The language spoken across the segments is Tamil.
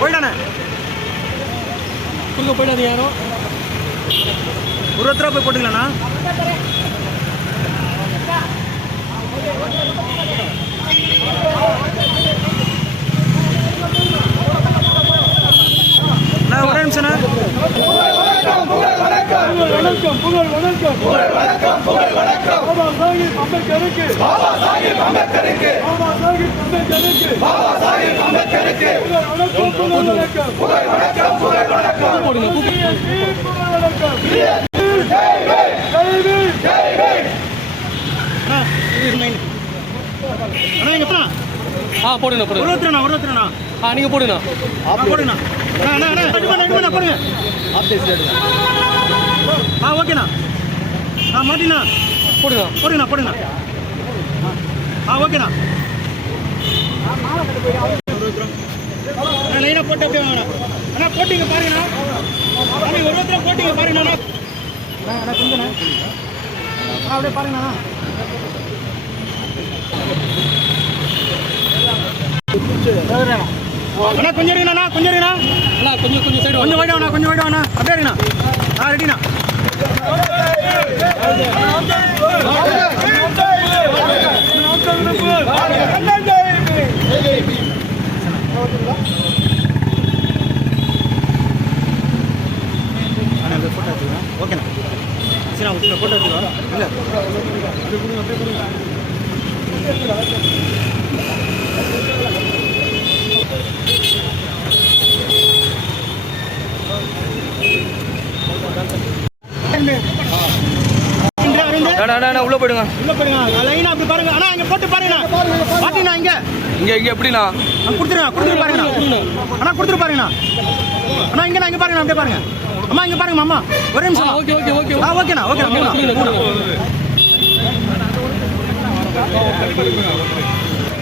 போயிட்டானே குறுக்க போயிடாது யாரும். ஒரு ஒருத்தரா போய் போட்டுக்கலாண்ணா. ஒரே நிமிஷம்ண்ணா. வணக்கம் புகழ் வணக்கம் புகழ் வணக்கம் புகழ் வணக்கம் பாபா சாஹிப் அம்பேத்கருக்கு பாபா சாஹிப் அம்பேத்கருக்கு பாபா சாஹிப் அம்பேத்கருக்கு பாபா சாஹிப் அம்பேத்கருக்கு புகழ் வணக்கம் புகழ் வணக்கம் புகழ் வணக்கம் புகழ் வணக்கம் புகழ் வணக்கம் ஜெய் பீம் ஜெய் பீம் ஜெய் பீம். அண்ணா எங்க எத்தனை? போடுங்க போடுங்க. ஒரு ஒருத்தரண்ணா. நீங்க போடுங்க. போடுங்கண்ணா. அண்ணா போடுங்க. ஓகேண்ணா. மாட்டிண்ணா போடுங்கண்ணா. ஓகேண்ணா. லைனாக போட்டு அப்படியே வாங்கண்ணா. அண்ணா போட்டிங்க பாருங்கண்ணா. ஒரு ஒருத்தர் போட்டிங்க பாருங்கண்ணா. அண்ணா கொஞ்சண்ணா அப்படியே பாருங்கண்ணா. அண்ணா கொஞ்சம் இருங்கண்ணா. கொஞ்சம் சைடு கொஞ்சம் போய்டுவாண்ணா. அப்படியே இருங்கண்ணா. ரெடிண்ணா. போட்டோ எடுத்துக்கலாம். ஓகேண்ணா. சரி போட்டோ எடுத்துக்கலாம். இல்லை உள்ள போயிடுங்க. லைனா அப்படி பாருங்க. அண்ணா இங்க போட்டு பாருங்க. பாத்தீங்கன்னா இங்க எப்படிண்ணா கொடுத்துரு பாருங்க. அண்ணா கொடுத்துரு பாருங்கண்ணா. அண்ணா இங்க பாருங்க. அப்படியே பாருங்க. அம்மா இங்க பாருங்க. அம்மா ஒரே நிமிஷம். ஓகேண்ணா.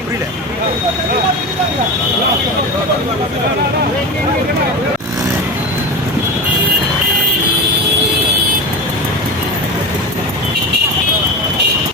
புரியல.